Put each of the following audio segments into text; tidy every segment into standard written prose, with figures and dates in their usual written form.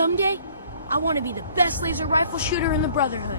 Someday, I want to be the best laser rifle shooter in the Brotherhood.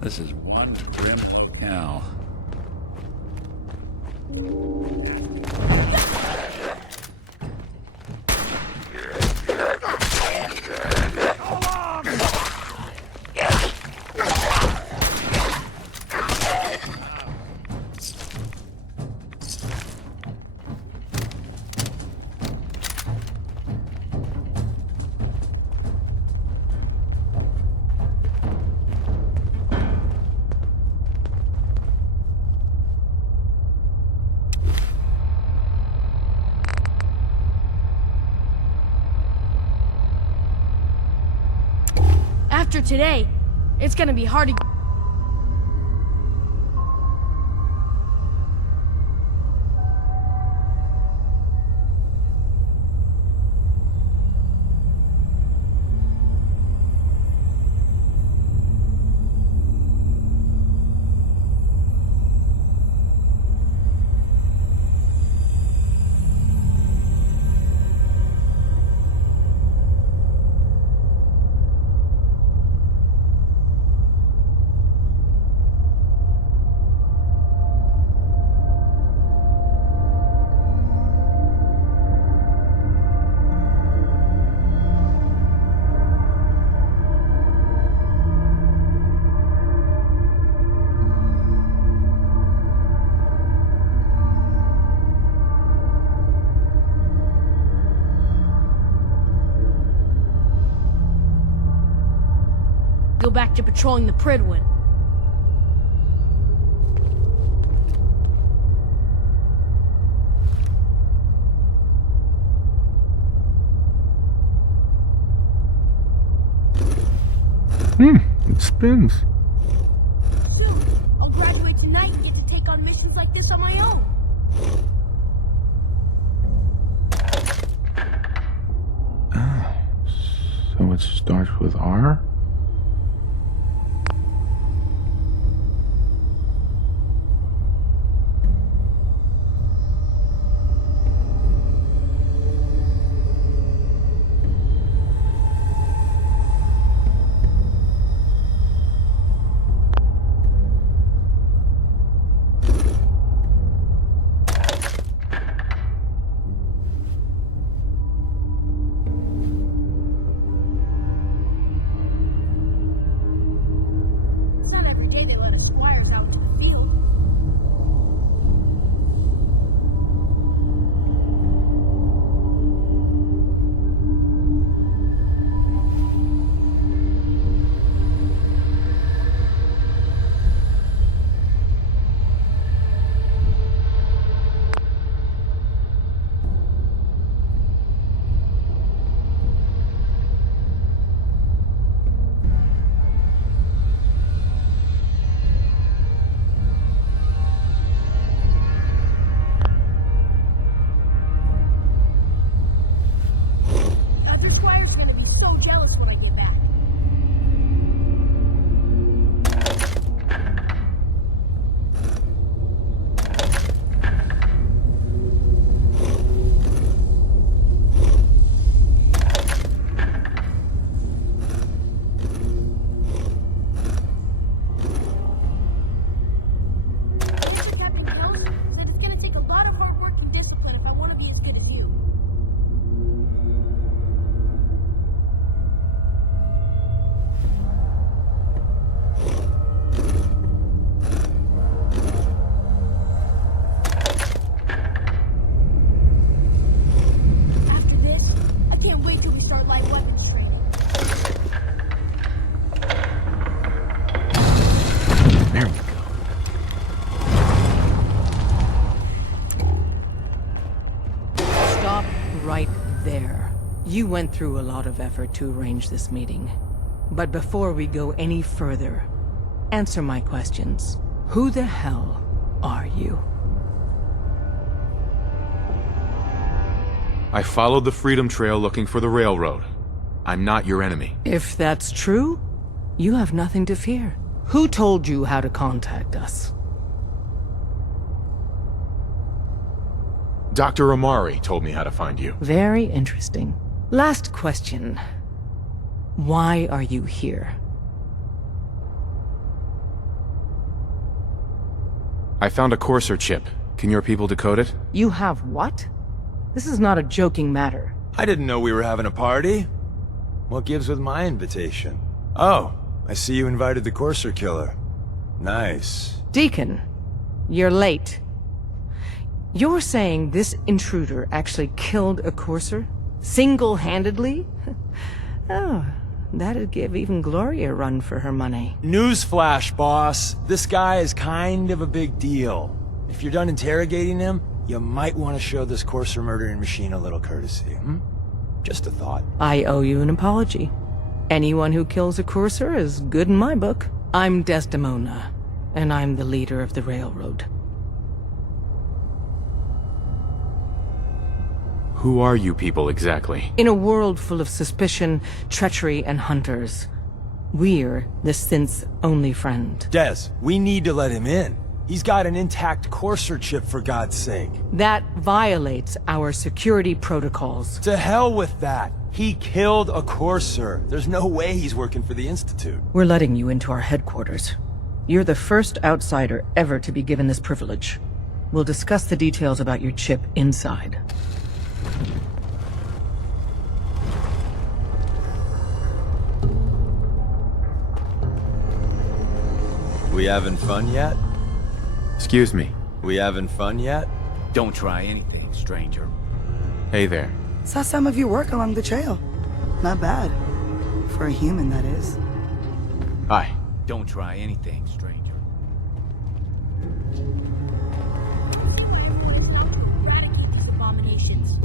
This is one grim cow. After today, it's gonna be hard to... go back to patrolling the Pridwood. It spins. Soon, I'll graduate tonight and get to take on missions like this on my own. So it starts with R? You went through a lot of effort to arrange this meeting. But before we go any further, answer my questions. Who the hell are you? I followed the Freedom Trail looking for the railroad. I'm not your enemy. If that's true, you have nothing to fear. Who told you how to contact us? Dr. Amari told me how to find you. Very interesting. Last question. Why are you here? I found a Courser chip. Can your people decode it? You have what? This is not a joking matter. I didn't know we were having a party. What gives with my invitation? Oh, I see you invited the Courser killer. Nice. Deacon, you're late. You're saying this intruder actually killed a Courser? Single-handedly? Oh, that'd give even Gloria a run for her money. Newsflash, boss. This guy is kind of a big deal. If you're done interrogating him, you might want to show this Courser murdering machine a little courtesy, Just a thought. I owe you an apology. Anyone who kills a Courser is good in my book. I'm Desdemona, and I'm the leader of the railroad. Who are you people exactly? In a world full of suspicion, treachery, and hunters, we're the synth's only friend. Des, we need to let him in. He's got an intact Courser chip, for God's sake. That violates our security protocols. To hell with that. He killed a Courser. There's no way he's working for the Institute. We're letting you into our headquarters. You're the first outsider ever to be given this privilege. We'll discuss the details about your chip inside. We having fun yet? Excuse me. We having fun yet? Don't try anything, stranger. Hey there. Saw some of your work along the trail. Not bad. For a human, that is. Hi. Don't try anything, stranger. Eradicate these abominations.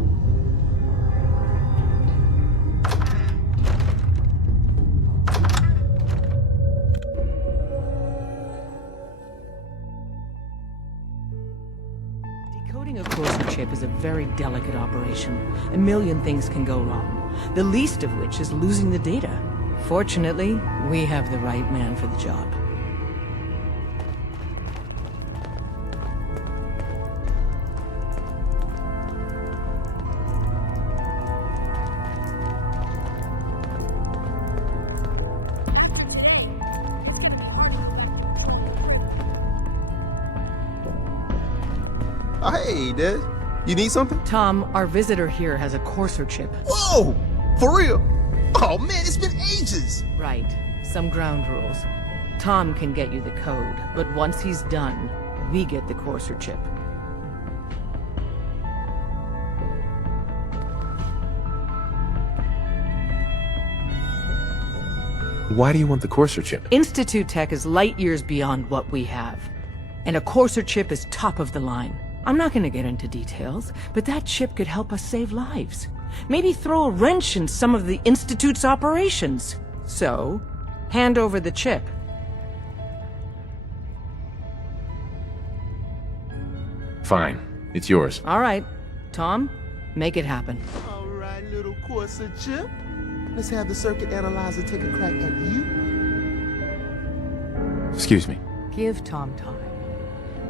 Decoding a Courser chip is a very delicate operation. A million things can go wrong, the least of which is losing the data. Fortunately, we have the right man for the job. Hey, Des. You need something? Tom, our visitor here has a Courser chip. Whoa! For real? Oh man, it's been ages! Right. Some ground rules. Tom can get you the code, but once he's done, we get the Courser chip. Why do you want the Courser chip? Institute tech is light years beyond what we have. And a Courser chip is top of the line. I'm not gonna get into details, but that chip could help us save lives. Maybe throw a wrench in some of the Institute's operations. So, hand over the chip. Fine. It's yours. All right. Tom, make it happen. All right, little Courser chip. Let's have the circuit analyzer take a crack at you. Excuse me. Give Tom time.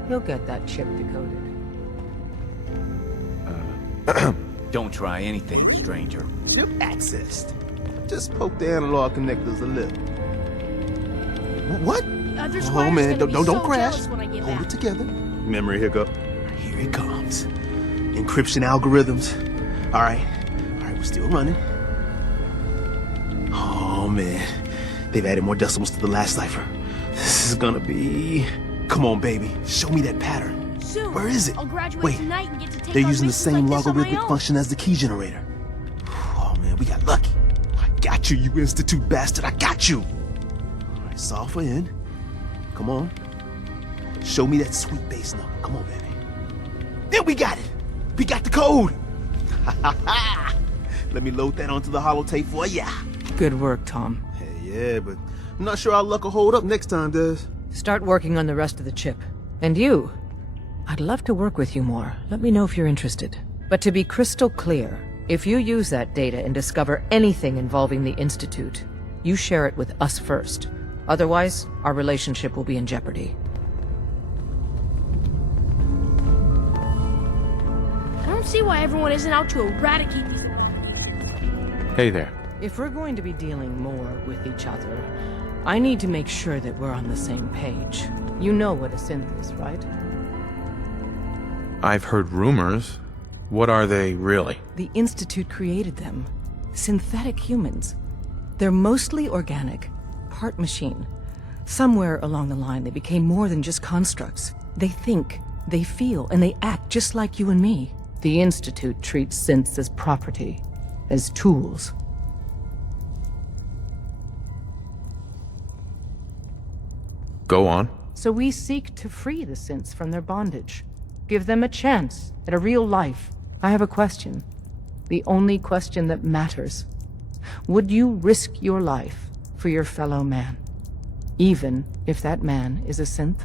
He'll get that chip decoded. Don't try anything, stranger. Chip accessed. Just poke the analog connectors a little. What? The other Oh squire's man, gonna be don't so crash. jealous when I get Hold back. it together. Memory hiccup. Here it comes. Encryption algorithms. All right, we're still running. Oh man, they've added more decimals to the last cipher. This is gonna be... Come on, baby. Show me that pattern. Soon. Where is it? I'll graduate Wait, tonight and get to take they're on using the missions same like this on my logarithmic own. function as the key generator. Oh man, we got lucky. I got you, you Institute bastard. I got you. All right, software in. Come on. Show me that sweet bass number. Come on, baby. There, we got it. We got the code. Let me load that onto the holotape for ya. Good work, Tom. Hey, yeah, but I'm not sure our luck will hold up next time, Des. Start working on the rest of the chip. And you? I'd love to work with you more. Let me know if you're interested. But to be crystal clear, if you use that data and discover anything involving the Institute, you share it with us first. Otherwise, our relationship will be in jeopardy. I don't see why everyone isn't out to eradicate these. Hey there. If we're going to be dealing more with each other, I need to make sure that we're on the same page. You know what a synth is, right? I've heard rumors. What are they really? The Institute created them. Synthetic humans. They're mostly organic, part machine. Somewhere along the line, they became more than just constructs. They think, they feel, and they act just like you and me. The Institute treats synths as property, as tools. Go on. So we seek to free the synths from their bondage. Give them a chance at a real life. I have a question. The only question that matters. Would you risk your life for your fellow man? Even if that man is a synth?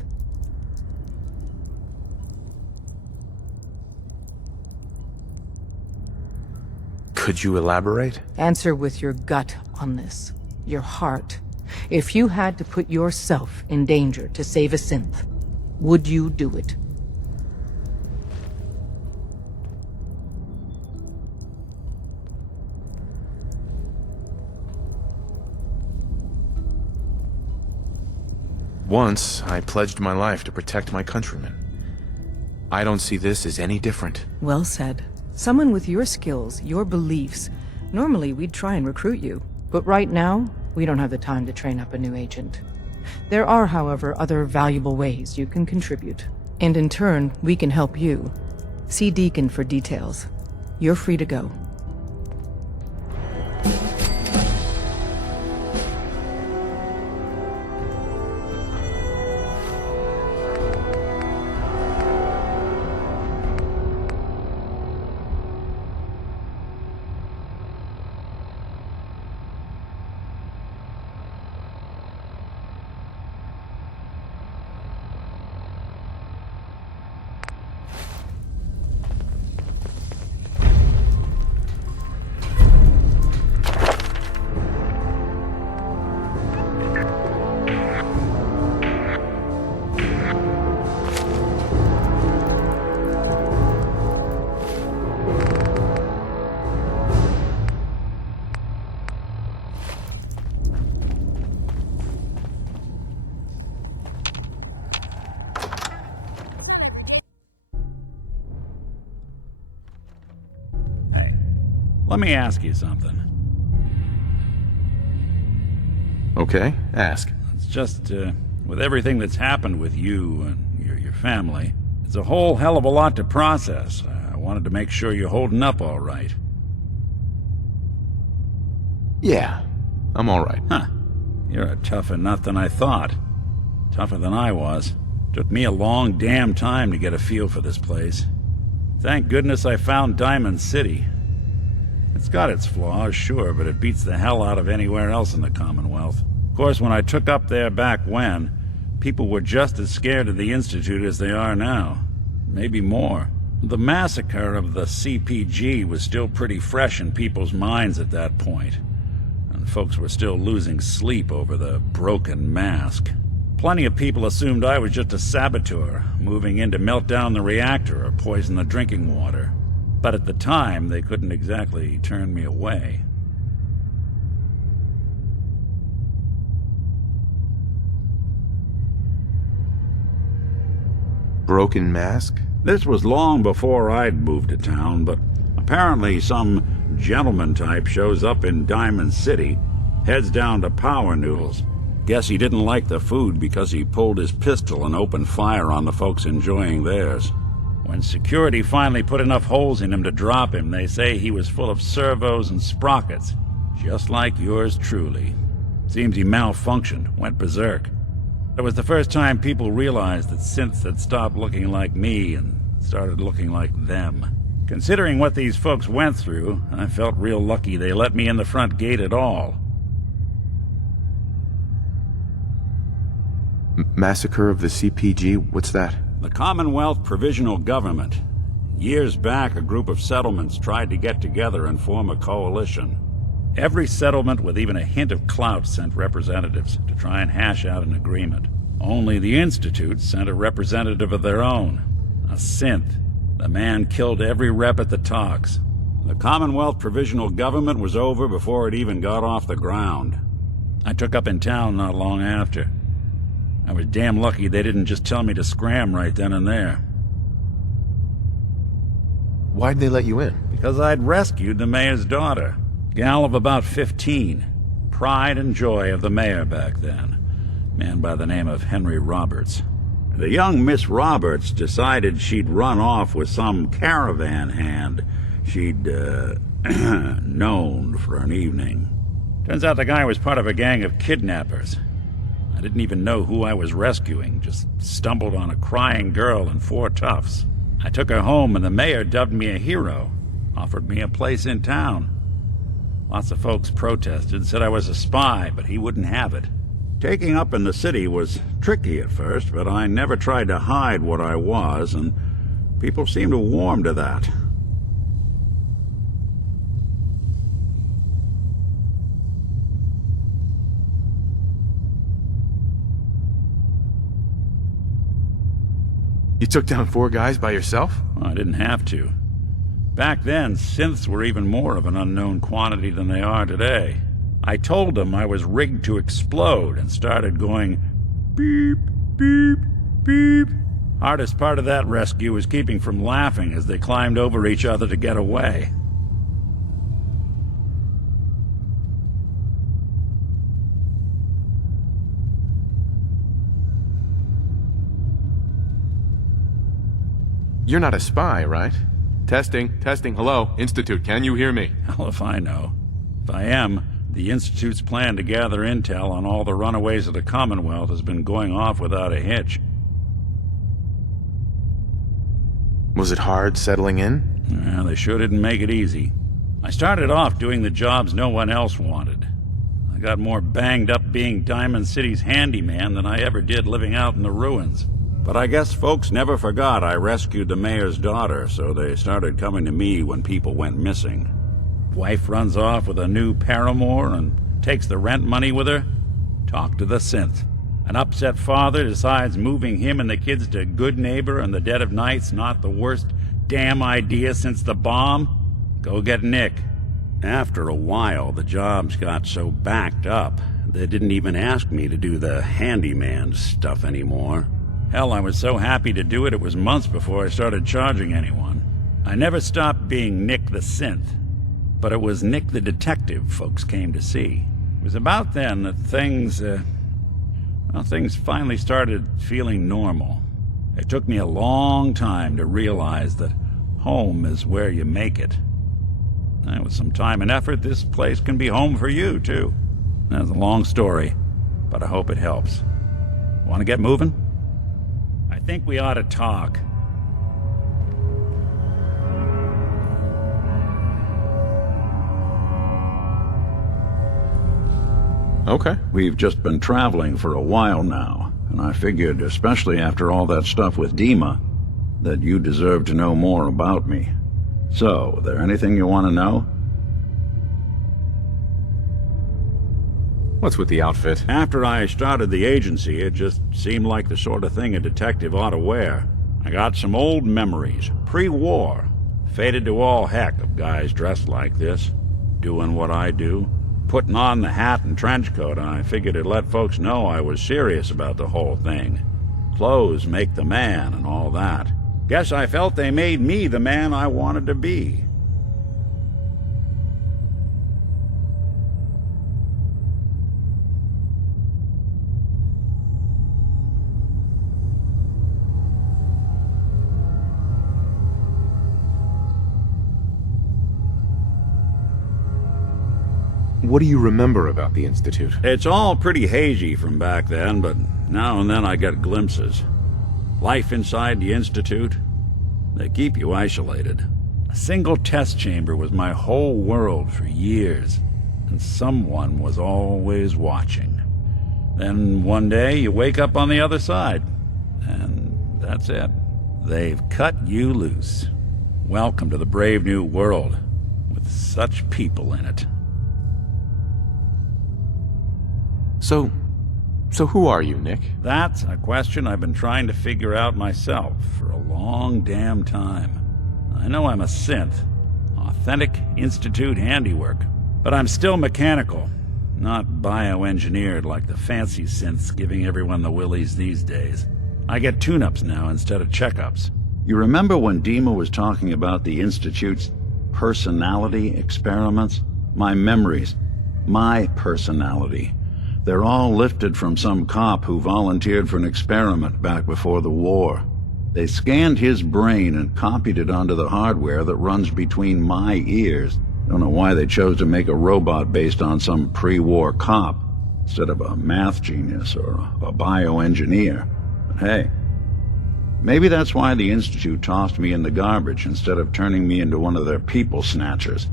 Could you elaborate? Answer with your gut on this. Your heart. If you had to put yourself in danger to save a synth, would you do it? Once, I pledged my life to protect my countrymen. I don't see this as any different. Well said. Someone with your skills, your beliefs. Normally, we'd try and recruit you. But right now, we don't have the time to train up a new agent. There are, however, other valuable ways you can contribute. And in turn, we can help you. See Deacon for details. You're free to go. Let me ask you something. Okay, ask. It's just, with everything that's happened with you and your family, it's a whole hell of a lot to process. I wanted to make sure you're holding up all right. Yeah, I'm all right. Huh. You're a tougher nut than I thought. Tougher than I was. Took me a long damn time to get a feel for this place. Thank goodness I found Diamond City. It's got its flaws, sure, but it beats the hell out of anywhere else in the Commonwealth. Of course, when I took up there back when, people were just as scared of the Institute as they are now. Maybe more. The massacre of the CPG was still pretty fresh in people's minds at that point, and folks were still losing sleep over the broken mask. Plenty of people assumed I was just a saboteur, moving in to melt down the reactor or poison the drinking water. But at the time, they couldn't exactly turn me away. Broken mask? This was long before I'd moved to town, but apparently some gentleman type shows up in Diamond City, heads down to Power Noodles. Guess he didn't like the food because he pulled his pistol and opened fire on the folks enjoying theirs. When security finally put enough holes in him to drop him, they say he was full of servos and sprockets, just like yours truly. Seems he malfunctioned, went berserk. It was the first time people realized that synths had stopped looking like me and started looking like them. Considering what these folks went through, I felt real lucky they let me in the front gate at all. Massacre of the CPG? What's that? The Commonwealth Provisional Government. Years back, a group of settlements tried to get together and form a coalition. Every settlement with even a hint of clout sent representatives to try and hash out an agreement. Only the Institute sent a representative of their own, a synth. The man killed every rep at the talks. The Commonwealth Provisional Government was over before it even got off the ground. I took up in town not long after. I was damn lucky they didn't just tell me to scram right then and there. Why'd they let you in? Because I'd rescued the mayor's daughter. Gal of about 15. Pride and joy of the mayor back then. Man by the name of Henry Roberts. The young Miss Roberts decided she'd run off with some caravan hand she'd, known for an evening. Turns out the guy was part of a gang of kidnappers. I didn't even know who I was rescuing, just stumbled on a crying girl and 4 toughs. I took her home and the mayor dubbed me a hero, offered me a place in town. Lots of folks protested, said I was a spy, but he wouldn't have it. Taking up in the city was tricky at first, but I never tried to hide what I was, and people seemed to warm to that. You took down 4 guys by yourself? Well, I didn't have to. Back then, synths were even more of an unknown quantity than they are today. I told them I was rigged to explode and started going beep, beep, beep. Hardest part of that rescue was keeping from laughing as they climbed over each other to get away. You're not a spy, right? Testing, hello, Institute, can you hear me? Hell if I know. If I am, the Institute's plan to gather intel on all the runaways of the Commonwealth has been going off without a hitch. Was it hard settling in? Well, they sure didn't make it easy. I started off doing the jobs no one else wanted. I got more banged up being Diamond City's handyman than I ever did living out in the ruins. But I guess folks never forgot I rescued the mayor's daughter, so they started coming to me when people went missing. Wife runs off with a new paramour and takes the rent money with her. Talk to the synth. An upset father decides moving him and the kids to Good Neighbor in the dead of night's not the worst damn idea since the bomb. Go get Nick. After a while, the jobs got so backed up, they didn't even ask me to do the handyman stuff anymore. Hell, I was so happy to do it, it was months before I started charging anyone. I never stopped being Nick the Synth, but it was Nick the Detective folks came to see. It was about then that things finally started feeling normal. It took me a long time to realize that home is where you make it. And with some time and effort, this place can be home for you, too. That's a long story, but I hope it helps. Want to get moving? I think we ought to talk. Okay. We've just been traveling for a while now, and I figured, especially after all that stuff with Dima, that you deserve to know more about me. So, there anything you want to know? What's with the outfit? After I started the agency, it just seemed like the sort of thing a detective ought to wear. I got some old memories, pre-war. Faded to all heck of guys dressed like this, doing what I do. Putting on the hat and trench coat, I figured it'd let folks know I was serious about the whole thing. Clothes make the man and all that. Guess I felt they made me the man I wanted to be. What do you remember about the Institute? It's all pretty hazy from back then, but now and then I get glimpses. Life inside the Institute, they keep you isolated. A single test chamber was my whole world for years, and someone was always watching. Then one day you wake up on the other side, and that's it. They've cut you loose. Welcome to the brave new world, with such people in it. So who are you, Nick? That's a question I've been trying to figure out myself for a long damn time. I know I'm a synth, authentic Institute handiwork, but I'm still mechanical, not bioengineered like the fancy synths giving everyone the willies these days. I get tune-ups now instead of checkups. You remember when Dima was talking about the Institute's personality experiments? My memories. My personality. They're all lifted from some cop who volunteered for an experiment back before the war. They scanned his brain and copied it onto the hardware that runs between my ears. Don't know why they chose to make a robot based on some pre-war cop instead of a math genius or a bioengineer. But hey, maybe that's why the Institute tossed me in the garbage instead of turning me into one of their people snatchers.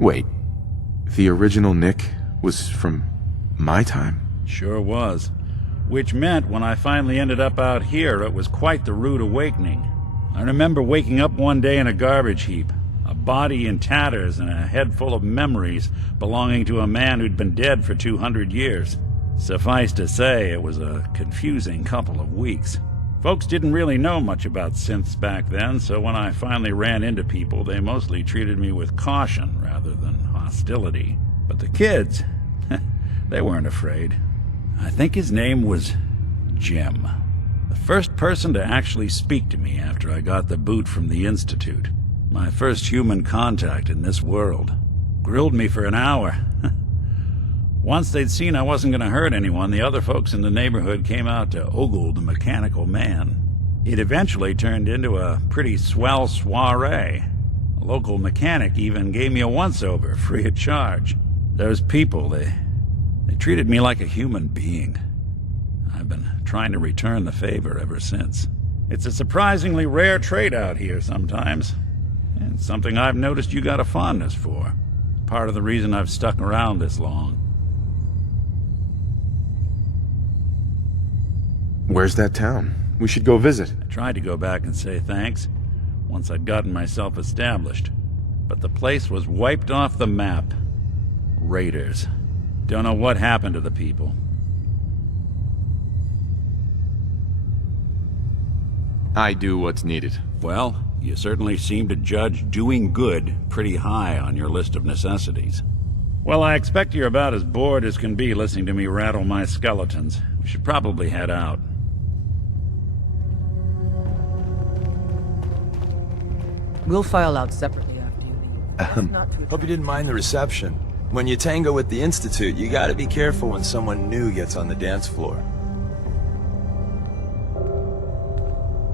Wait, the original Nick was from my time? Sure was. Which meant when I finally ended up out here, it was quite the rude awakening. I remember waking up one day in a garbage heap, a body in tatters and a head full of memories belonging to a man who'd been dead for 200 years. Suffice to say, it was a confusing couple of weeks. Folks didn't really know much about synths back then, so when I finally ran into people, they mostly treated me with caution rather than hostility. But the kids, they weren't afraid. I think his name was Jim. The first person to actually speak to me after I got the boot from the Institute. My first human contact in this world. Grilled me for an hour. Once they'd seen I wasn't going to hurt anyone, the other folks in the neighborhood came out to ogle the mechanical man. It eventually turned into a pretty swell soiree. A local mechanic even gave me a once-over, free of charge. Those people, they treated me like a human being. I've been trying to return the favor ever since. It's a surprisingly rare trait out here sometimes, and something I've noticed you got a fondness for. Part of the reason I've stuck around this long. Where's that town? We should go visit. I tried to go back and say thanks, once I'd gotten myself established. But the place was wiped off the map. Raiders. Don't know what happened to the people. I do what's needed. Well, you certainly seem to judge doing good pretty high on your list of necessities. Well, I expect you're about as bored as can be listening to me rattle my skeletons. We should probably head out. We'll file out separately after you leave. Not to Hope you didn't mind the reception. When you tango with the Institute, you gotta be careful when someone new gets on the dance floor.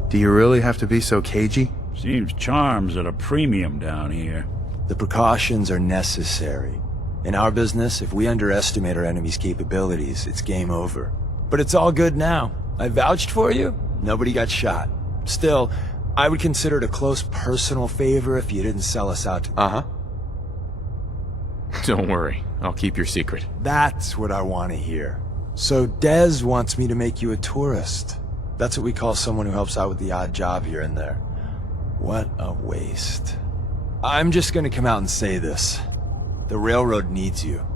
Do you really have to be so cagey? Seems charm's at a premium down here. The precautions are necessary. In our business, if we underestimate our enemy's capabilities, it's game over. But it's all good now. I vouched for you. Nobody got shot. Still, I would consider it a close personal favor if you didn't sell us out to... Uh-huh. Don't worry. I'll keep your secret. That's what I want to hear. So Dez wants me to make you a tourist. That's what we call someone who helps out with the odd job here and there. What a waste. I'm just gonna come out and say this. The railroad needs you.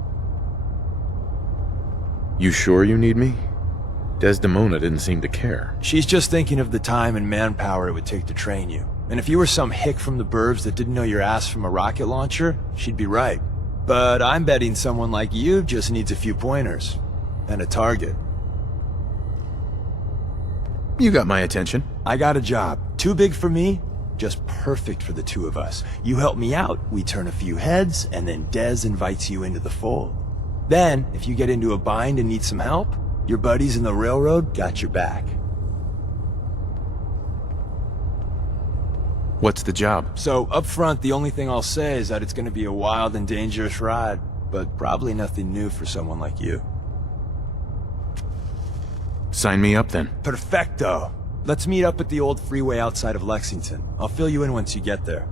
You sure you need me? Desdemona didn't seem to care. She's just thinking of the time and manpower it would take to train you. And if you were some hick from the burbs that didn't know your ass from a rocket launcher, she'd be right. But I'm betting someone like you just needs a few pointers. And a target. You got my attention. I got a job. Too big for me, just perfect for the two of us. You help me out, we turn a few heads, and then Dez invites you into the fold. Then, if you get into a bind and need some help, your buddies in the railroad got your back. What's the job? So, up front, the only thing I'll say is that it's gonna be a wild and dangerous ride, but probably nothing new for someone like you. Sign me up then. Perfecto. Let's meet up at the old freeway outside of Lexington. I'll fill you in once you get there.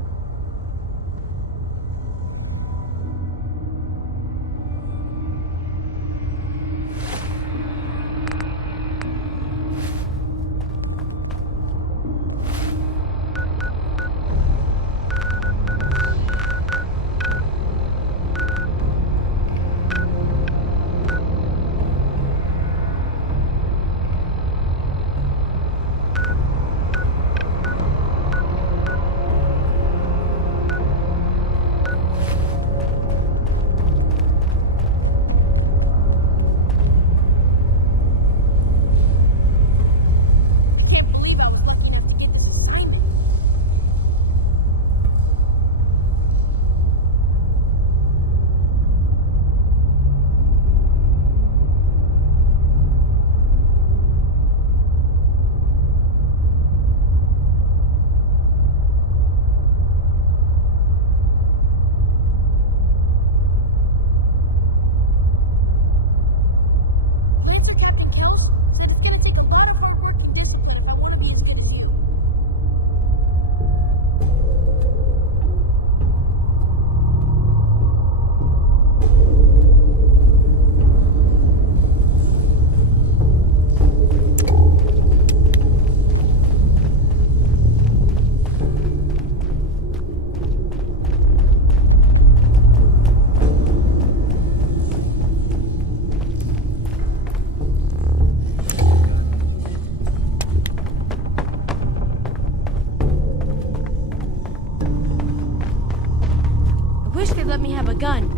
Let me have a gun.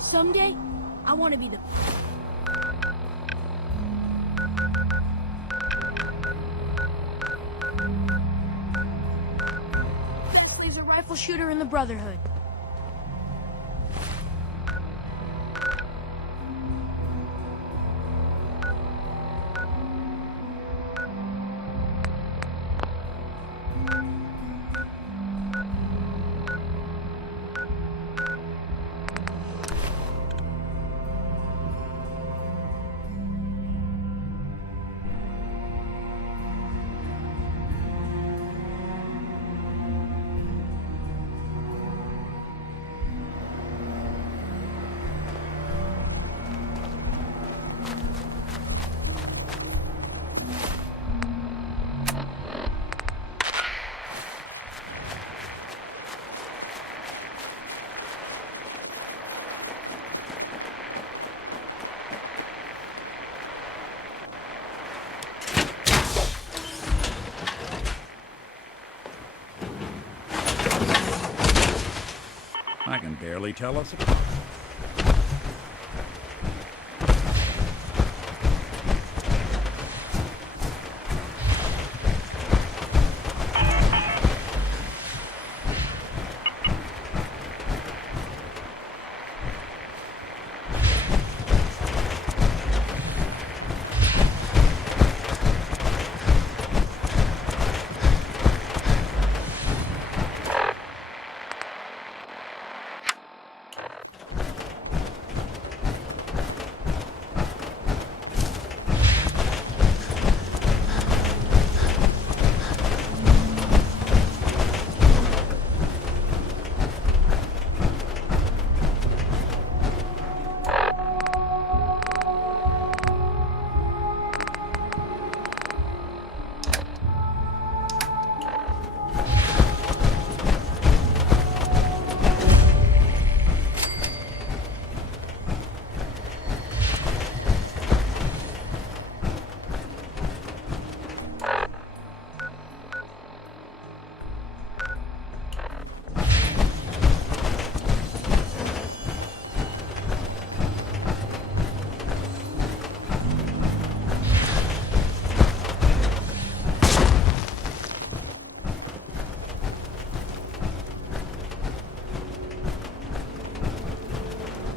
Someday, I want to be the... There's a rifle shooter in the Brotherhood. I can barely tell us apart.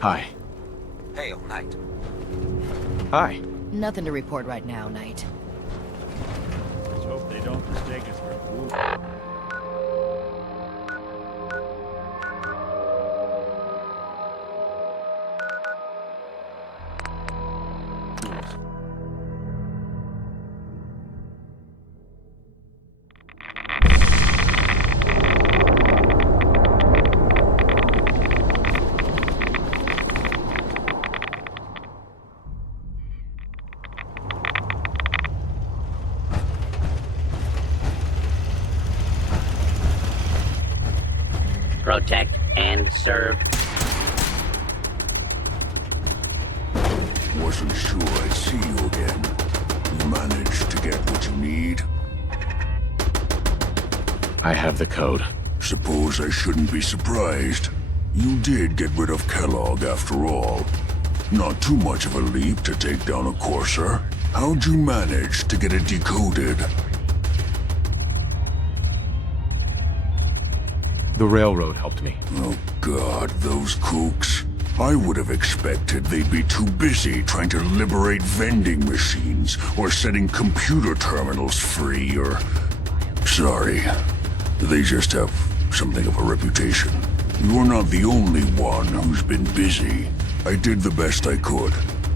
Hi. Hail, Knight. Hi. Nothing to report right now, Knight. Let's hope they don't mistake us for fools. Protect and serve. Wasn't sure I'd see you again. You managed to get what you need? I have the code. Suppose I shouldn't be surprised. You did get rid of Kellogg after all. Not too much of a leap to take down a Courser. How'd you manage to get it decoded? The railroad helped me. Oh God, those kooks. I would have expected they'd be too busy trying to liberate vending machines or setting computer terminals free or... Sorry. They just have something of a reputation. You're not the only one who's been busy. I did the best I could.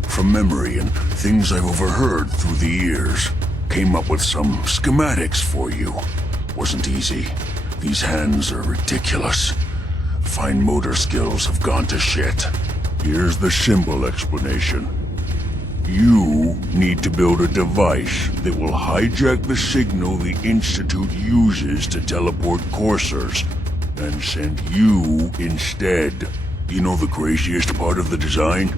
From memory and things I've overheard through the years. Came up with some schematics for you. Wasn't easy. These hands are ridiculous. Fine motor skills have gone to shit. Here's the simple explanation. You need to build a device that will hijack the signal the Institute uses to teleport coursers, and send you instead. You know the craziest part of the design?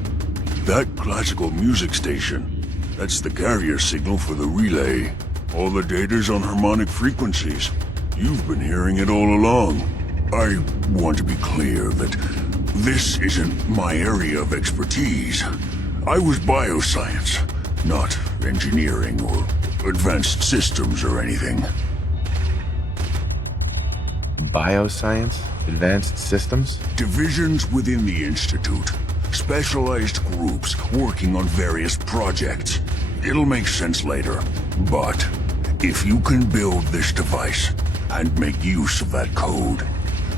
That classical music station. That's the carrier signal for the relay. All the data's on harmonic frequencies. You've been hearing it all along. I want to be clear that this isn't my area of expertise. I was bioscience, not engineering or advanced systems or anything. Bioscience? Advanced systems? Divisions within the Institute. Specialized groups working on various projects. It'll make sense later. But if you can build this device and make use of that code,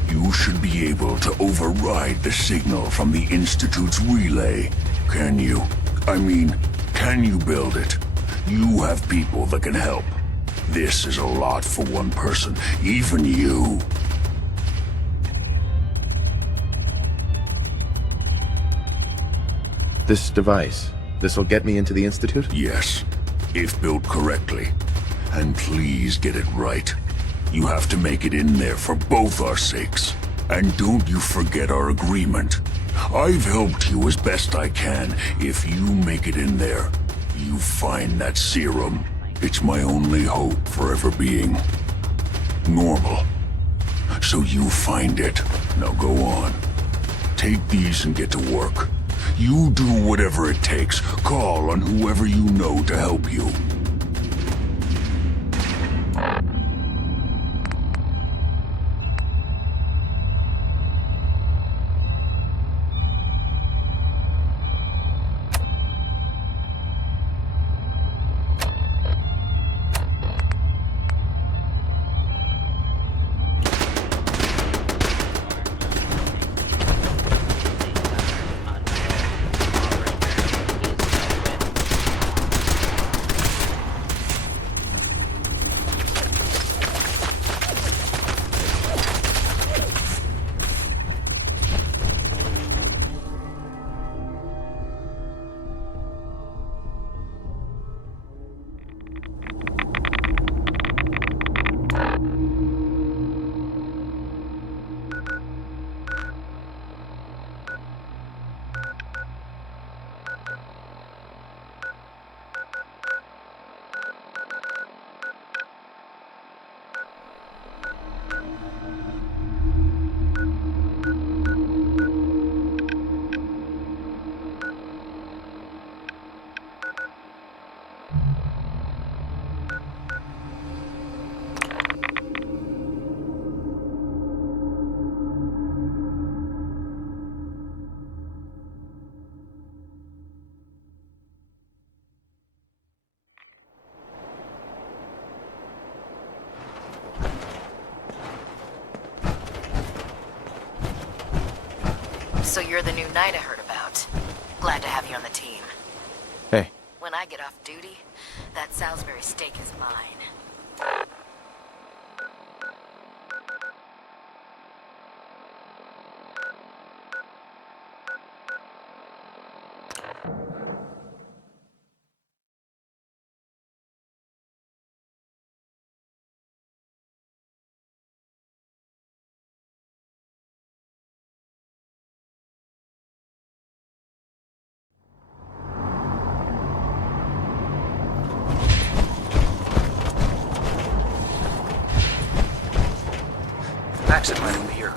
you should be able to override the signal from the Institute's relay. Can you? I mean, can you build it? You have people that can help. This is a lot for one person, even you. This device, this'll get me into the Institute? Yes, if built correctly. And please get it right. You have to make it in there for both our sakes. And don't you forget our agreement. I've helped you as best I can. If you make it in there, you find that serum. It's my only hope for ever being normal. So you find it. Now go on. Take these and get to work. You do whatever it takes. Call on whoever you know to help you. So you're the new knight I heard about. Glad to have you on the team. Hey, When I get off duty, that Salisbury steak is mine. Maxon might be here.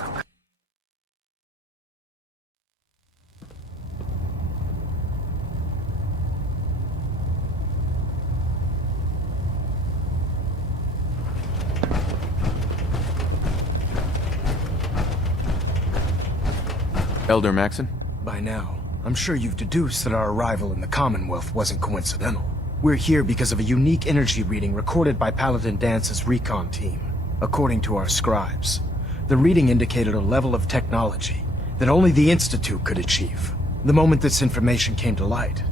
Elder Maxon? By now, I'm sure you've deduced that our arrival in the Commonwealth wasn't coincidental. We're here because of a unique energy reading recorded by Paladin Dance's recon team. According to our scribes, the reading indicated a level of technology that only the Institute could achieve. The moment this information came to light,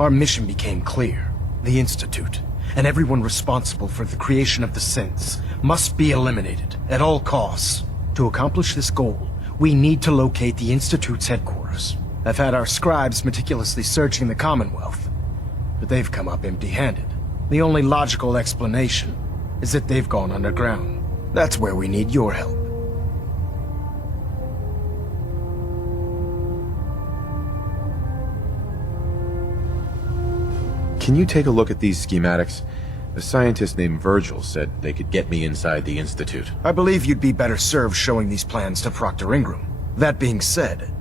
our mission became clear. The Institute, and everyone responsible for the creation of the synths, must be eliminated at all costs. To accomplish this goal, we need to locate the Institute's headquarters. I've had our scribes meticulously searching the Commonwealth, but they've come up empty-handed. The only logical explanation is that they've gone underground. That's where we need your help. Can you take a look at these schematics? A scientist named Virgil said they could get me inside the Institute. I believe you'd be better served showing these plans to Proctor Ingram. That being said,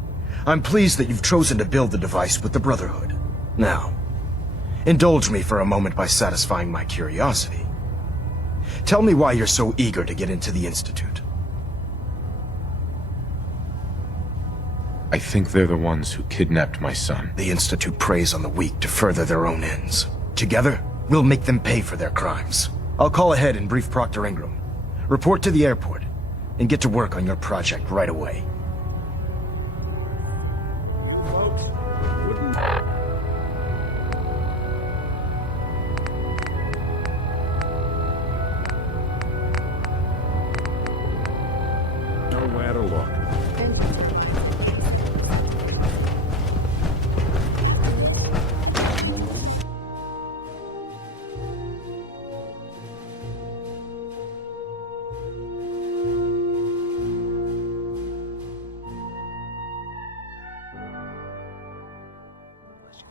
I'm pleased that you've chosen to build the device with the Brotherhood. Now, indulge me for a moment by satisfying my curiosity. Tell me why you're so eager to get into the Institute. I think they're the ones who kidnapped my son. The Institute preys on the weak to further their own ends. Together, we'll make them pay for their crimes. I'll call ahead and brief Proctor Ingram. Report to the airport, and get to work on your project right away. Nowhere to look.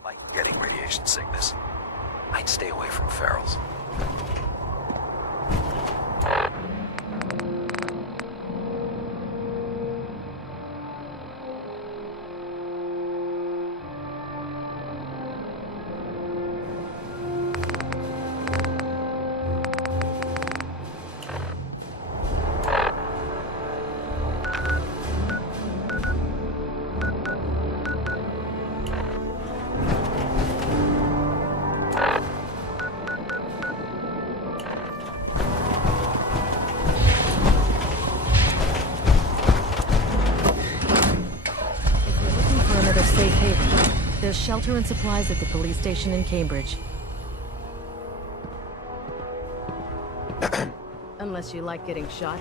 Like getting radiation sickness. I'd stay away from ferals. Safe haven. There's shelter and supplies at the police station in Cambridge. Unless you like getting shot.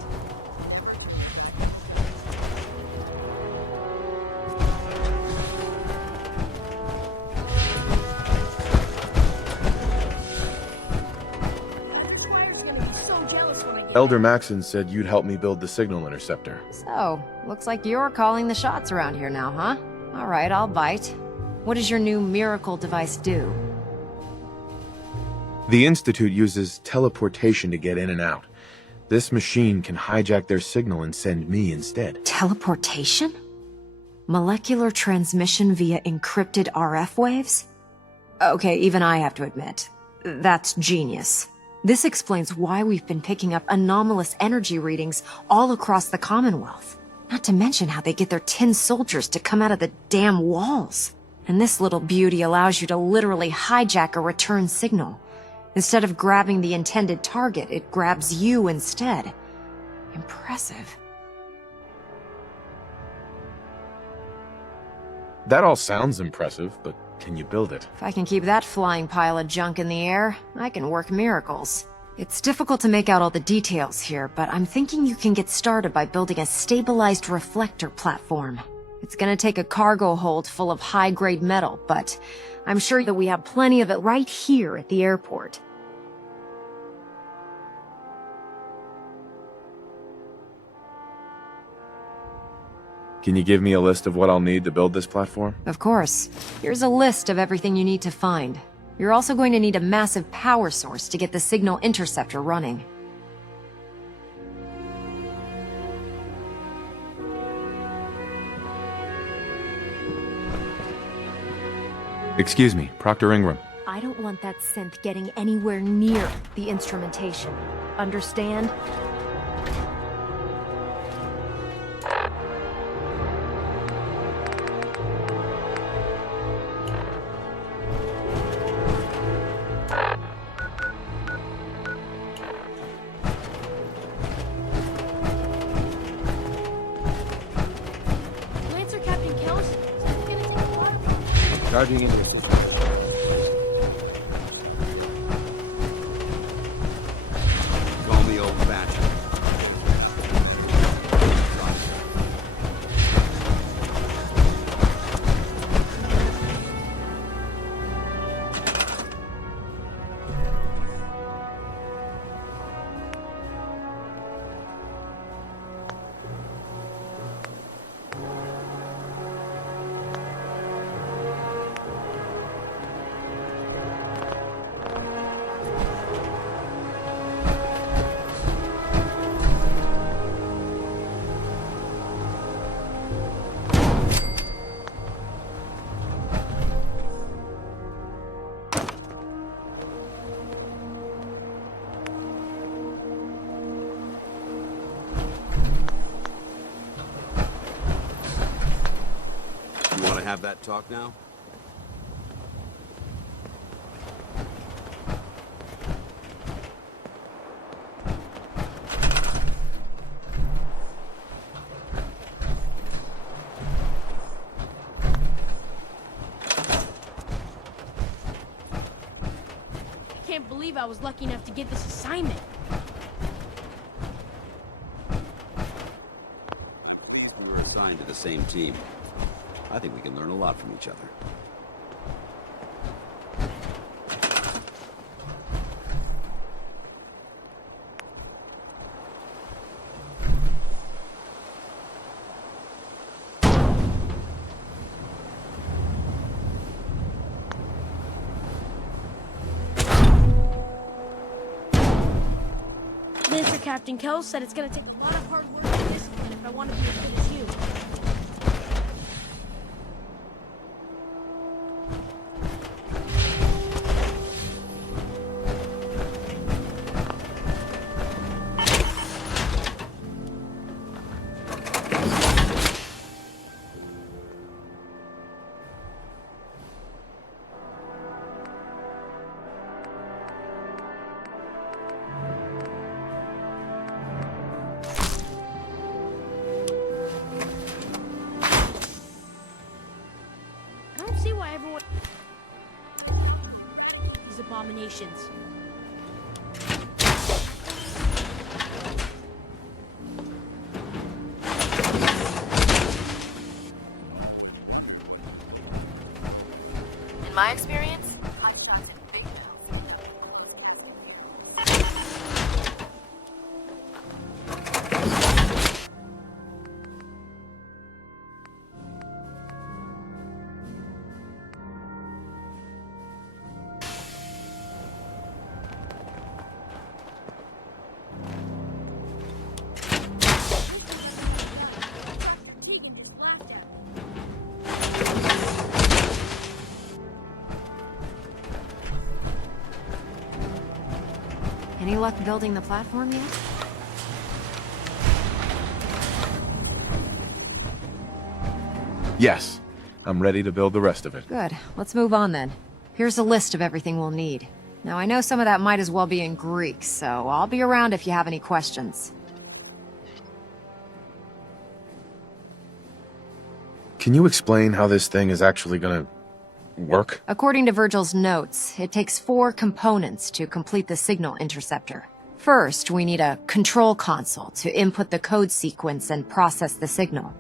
Elder Maxon said you'd help me build the signal interceptor. So, looks like you're calling the shots around here now, huh? All right, I'll bite. What does your new miracle device do? The Institute uses teleportation to get in and out. This machine can hijack their signal and send me instead. Teleportation? Molecular transmission via encrypted RF waves? Okay, even I have to admit, that's genius. This explains why we've been picking up anomalous energy readings all across the Commonwealth. Not to mention how they get their tin soldiers to come out of the damn walls. And this little beauty allows you to literally hijack a return signal. Instead of grabbing the intended target, it grabs you instead. Impressive. That all sounds impressive, but can you build it? If I can keep that flying pile of junk in the air, I can work miracles. It's difficult to make out all the details here, but I'm thinking you can get started by building a stabilized reflector platform. It's gonna take a cargo hold full of high-grade metal, but I'm sure that we have plenty of it right here at the airport. Can you give me a list of what I'll need to build this platform? Of course. Here's a list of everything you need to find. You're also going to need a massive power source to get the signal interceptor running. Excuse me, Proctor Ingram. I don't want that synth getting anywhere near the instrumentation. Understand? Lancer Captain Kells said it's gonna take a while. Charging into your system. Call me old fashioned. You want to have that talk now? I can't believe I was lucky enough to get this assignment. We were assigned to the same team. I think we can learn a lot from each other. Lancer Captain Kells said it's gonna take a lot of hard work and discipline if I want to be as good as you. I don't see why everyone... These abominations. In my experience, any luck building the platform yet? Yes. I'm ready to build the rest of it. Good. Let's move on then. Here's a list of everything we'll need. Now, I know some of that might as well be in Greek, so I'll be around if you have any questions. Can you explain how this thing is actually gonna work? According to Virgil's notes, it takes 4 components to complete the signal interceptor. First, we need a control console to input the code sequence and process the signal.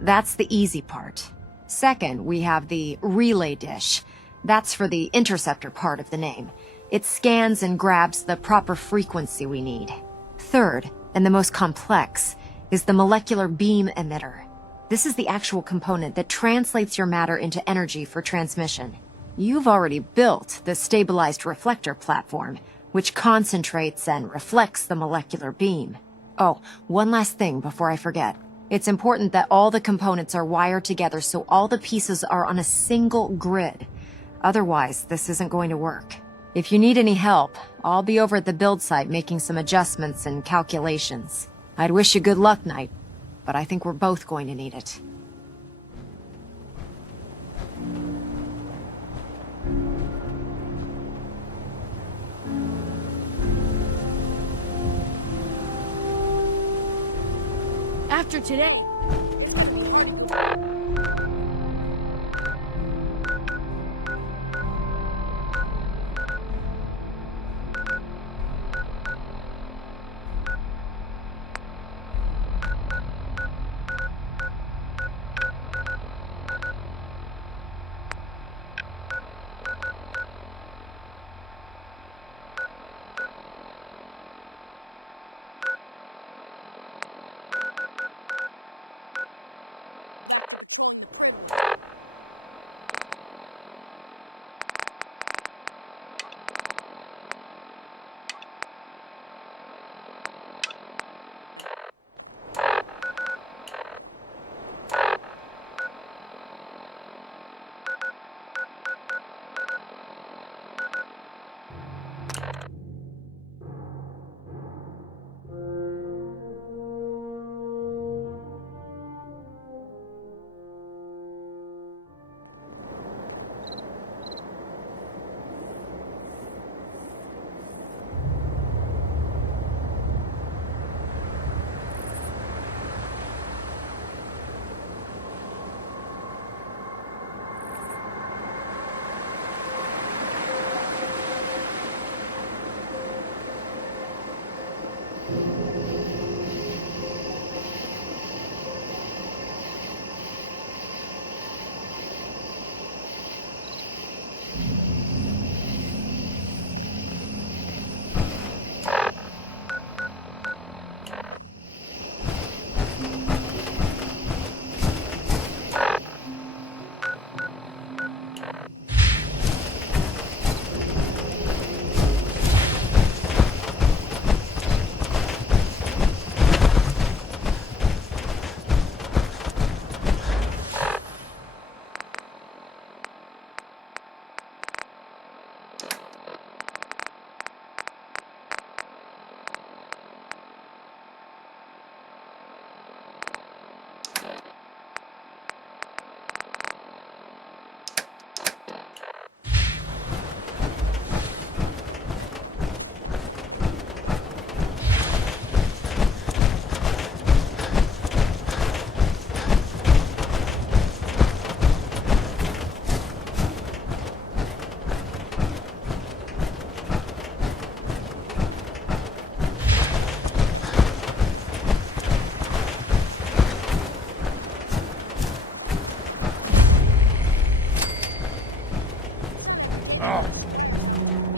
That's the easy part. Second, we have the relay dish. That's for the interceptor part of the name. It scans and grabs the proper frequency we need. Third, and the most complex, is the molecular beam emitter. This is the actual component that translates your matter into energy for transmission. You've already built the stabilized reflector platform, which concentrates and reflects the molecular beam. Oh, one last thing before I forget. It's important that all the components are wired together so all the pieces are on a single grid. Otherwise, this isn't going to work. If you need any help, I'll be over at the build site making some adjustments and calculations. I'd wish you good luck, Knight, but I think we're both going to need it. After today...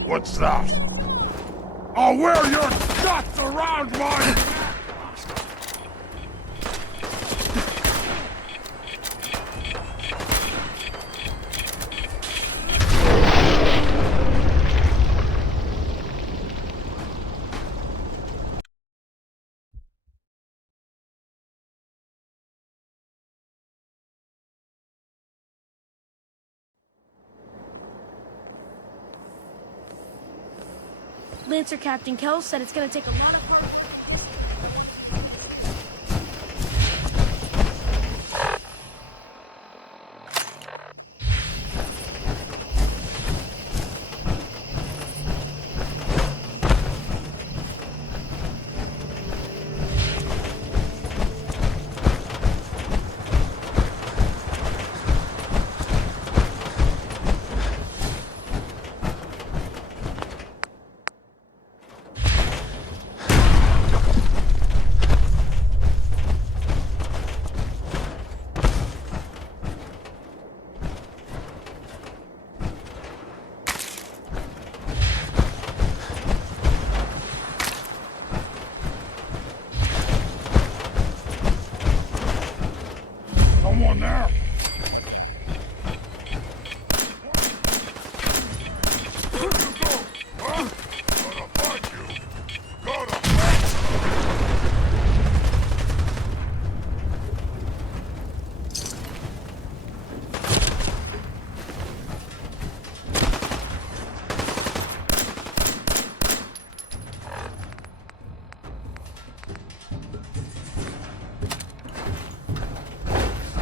What's that? I'll wear your guts around my... Lancer Captain Kell said it's gonna take a lot of...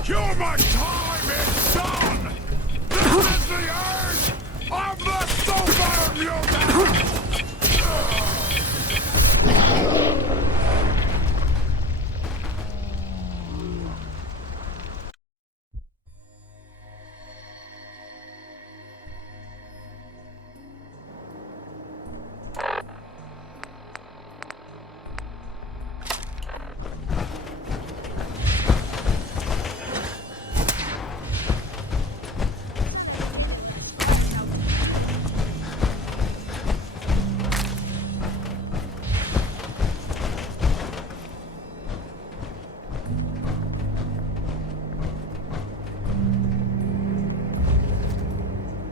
You're my time is done! This is the end of the superhuman!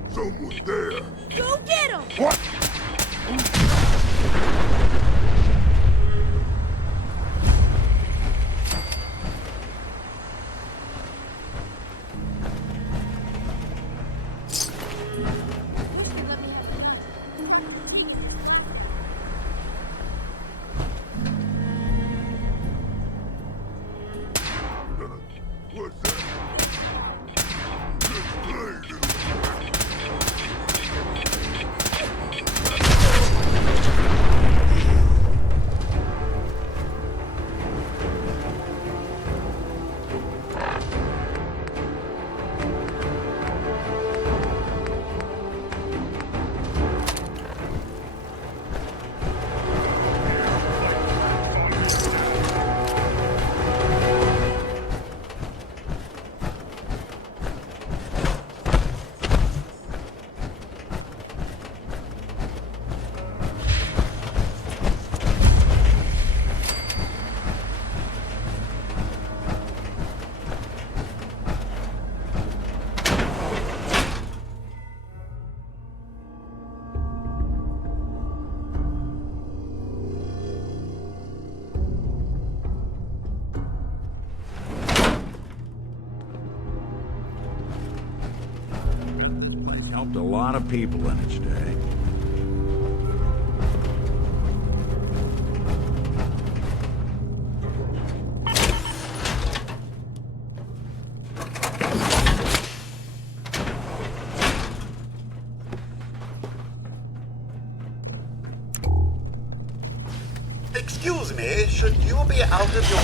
Someone there. Go get him! What? What's that? Let's play, little Helped a lot of people in its day. Excuse me, should you be out of your...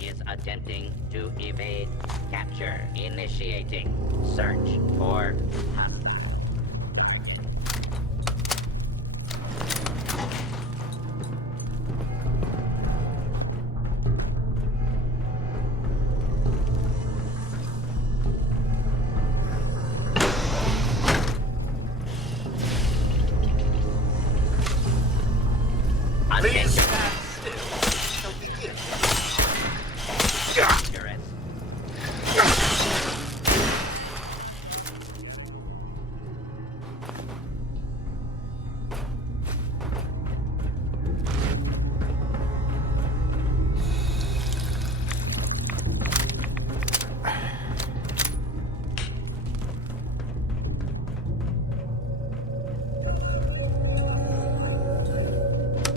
Is attempting to evade capture. Initiating search for hostile. Please stand still. Shall begin.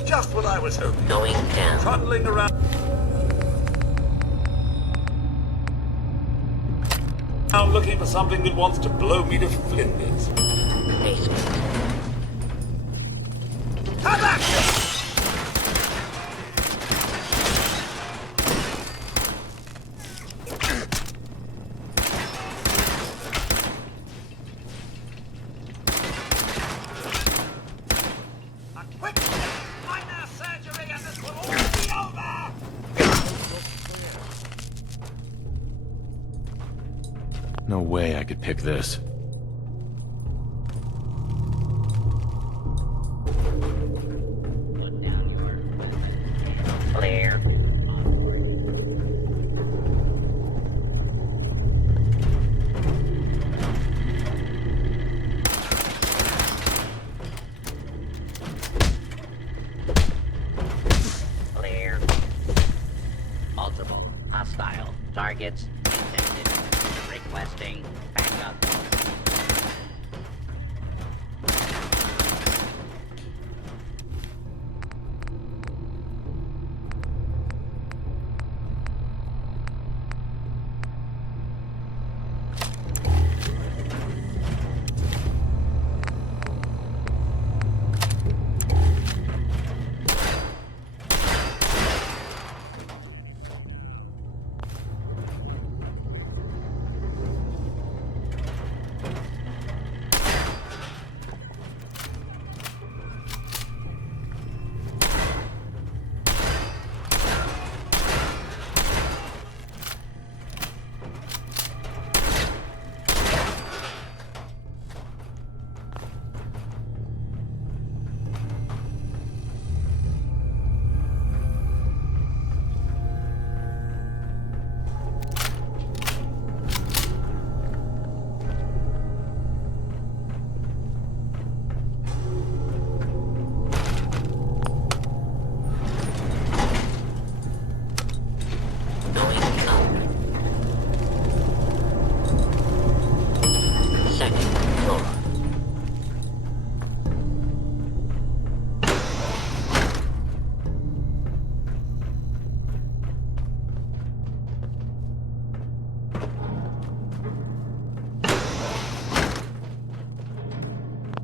Just what I was hoping. Going down. Trundling around. I'm looking for something that wants to blow me to flinders. Come back! No way I could pick this.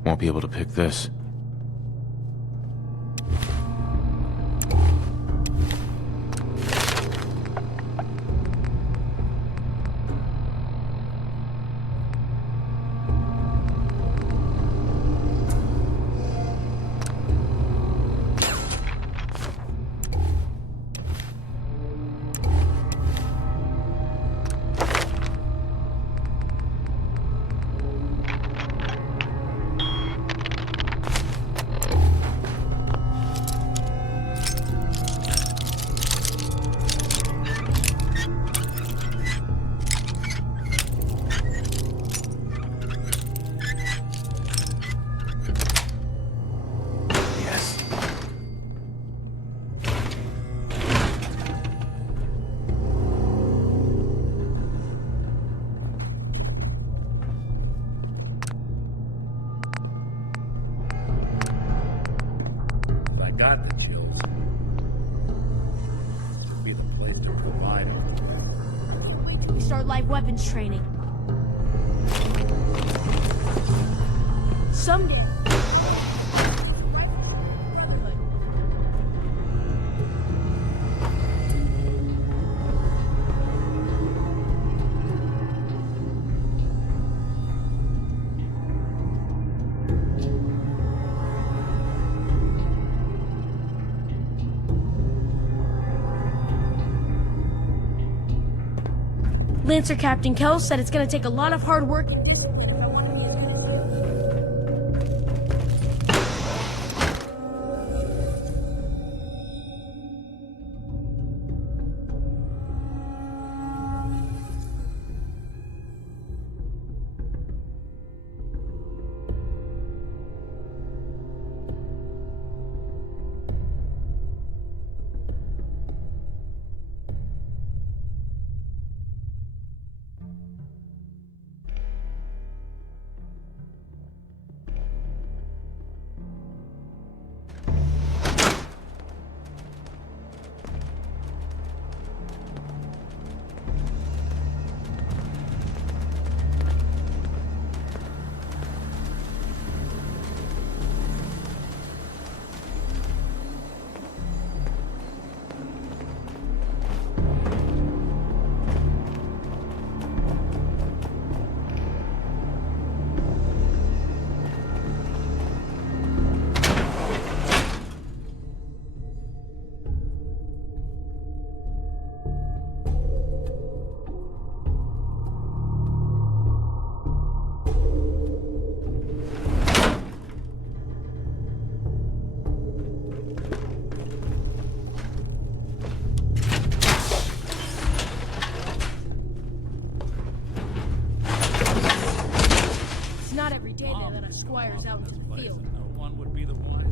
Won't be able to pick this. Got the chills. Would be the place to provide them. Wait till we start live weapons training. Someday. Lancer Captain Kell said it's gonna take a lot of hard work. Squires out into the field. No one would be the one.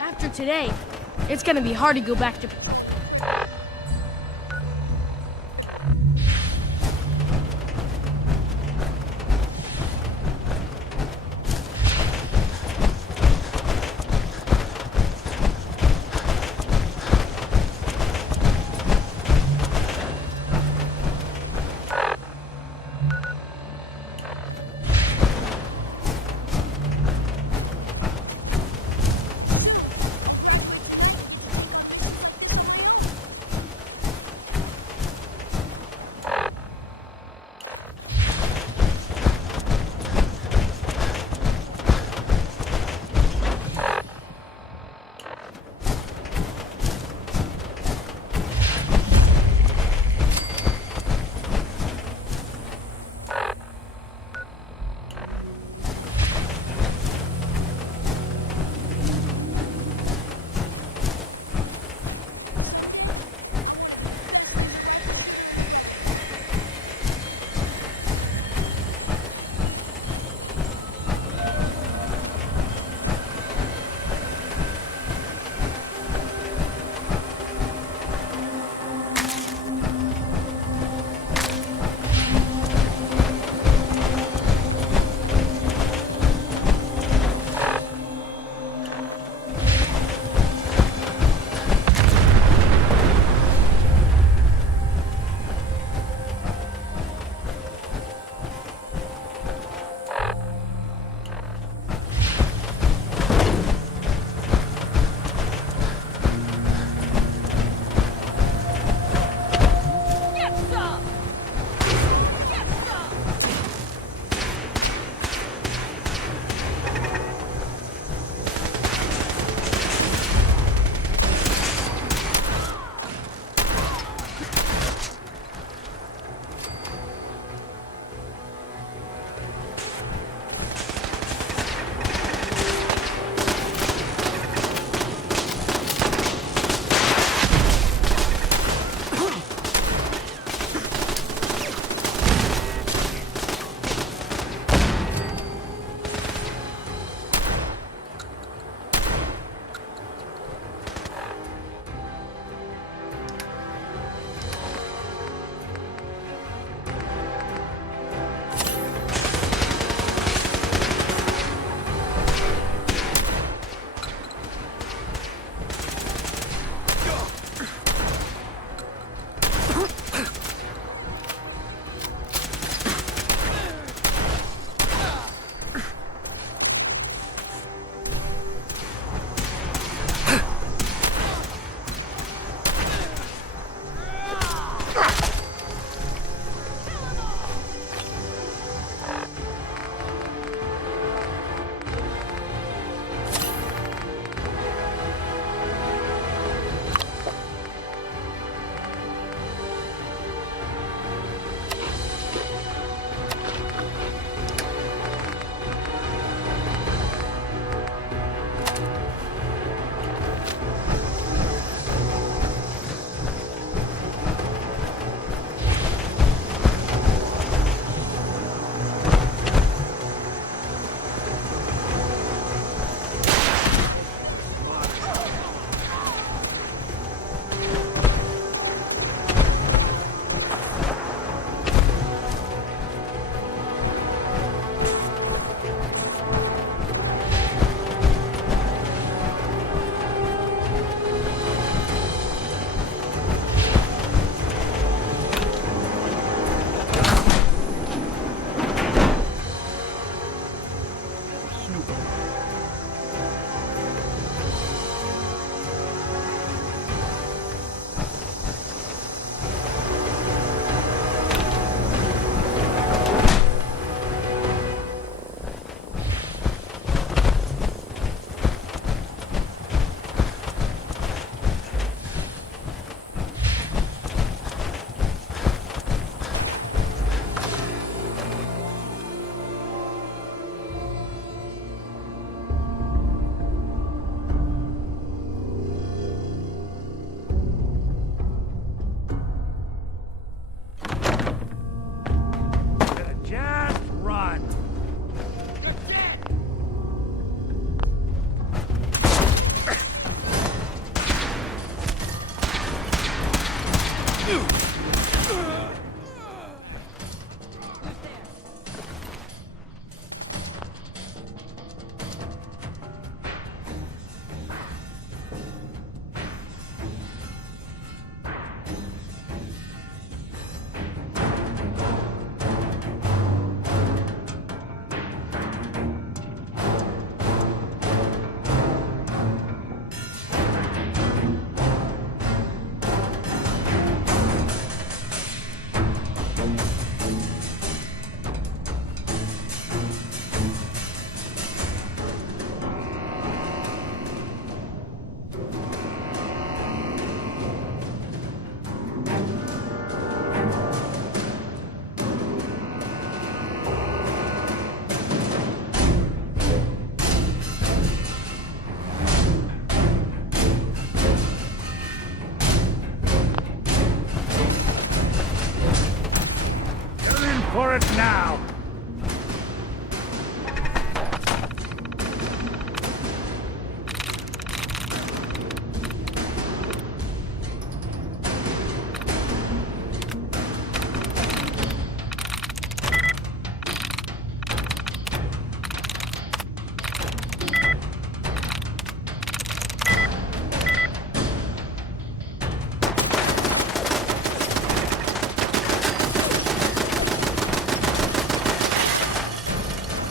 After today, it's gonna be hard to go back to...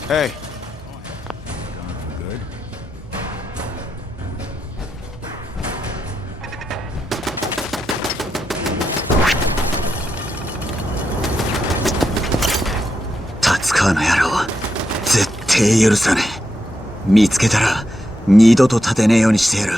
Hey. Gone for good. Tatsukaの野郎、絶対許さねえ。見つけたら二度と立てねえようにしてやる。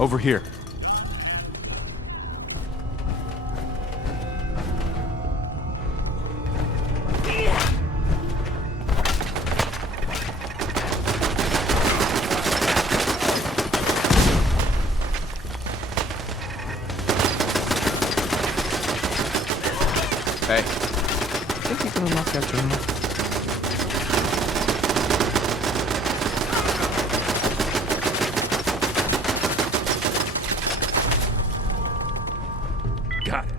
Over here. Hey. I think you can unlock that terminal. Got it.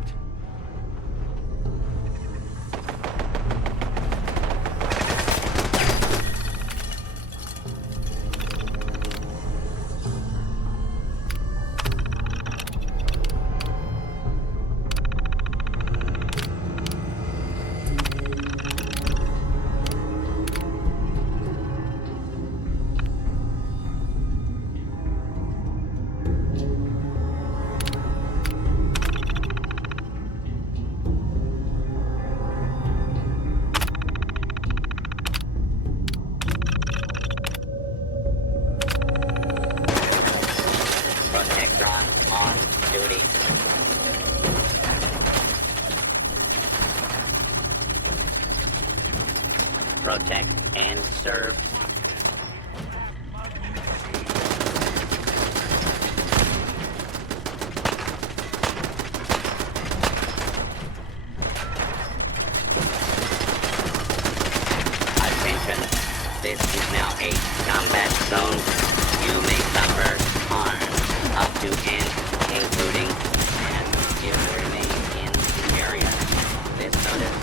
Protectron on duty. Protect and serve. Attention. This is now a combat zone. You may suffer harm up to and including and if you remain in the area. This notice.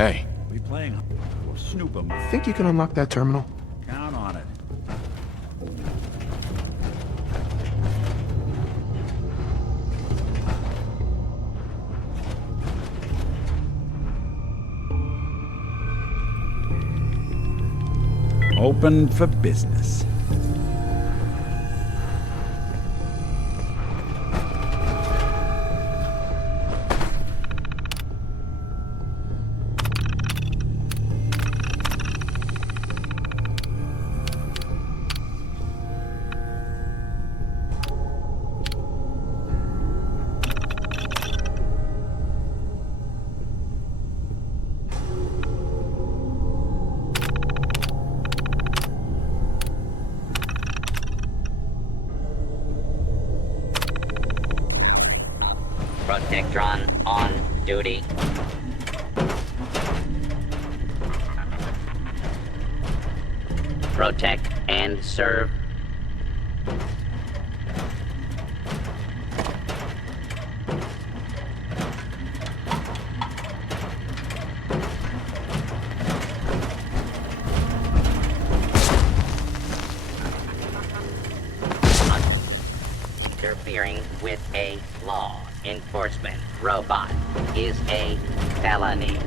Hey, We playing? We'll snoop 'em. think you can unlock that terminal? Count on it. Open for business. Protectron on duty. Protect and serve. Interfering with a law enforcement robot is a felony.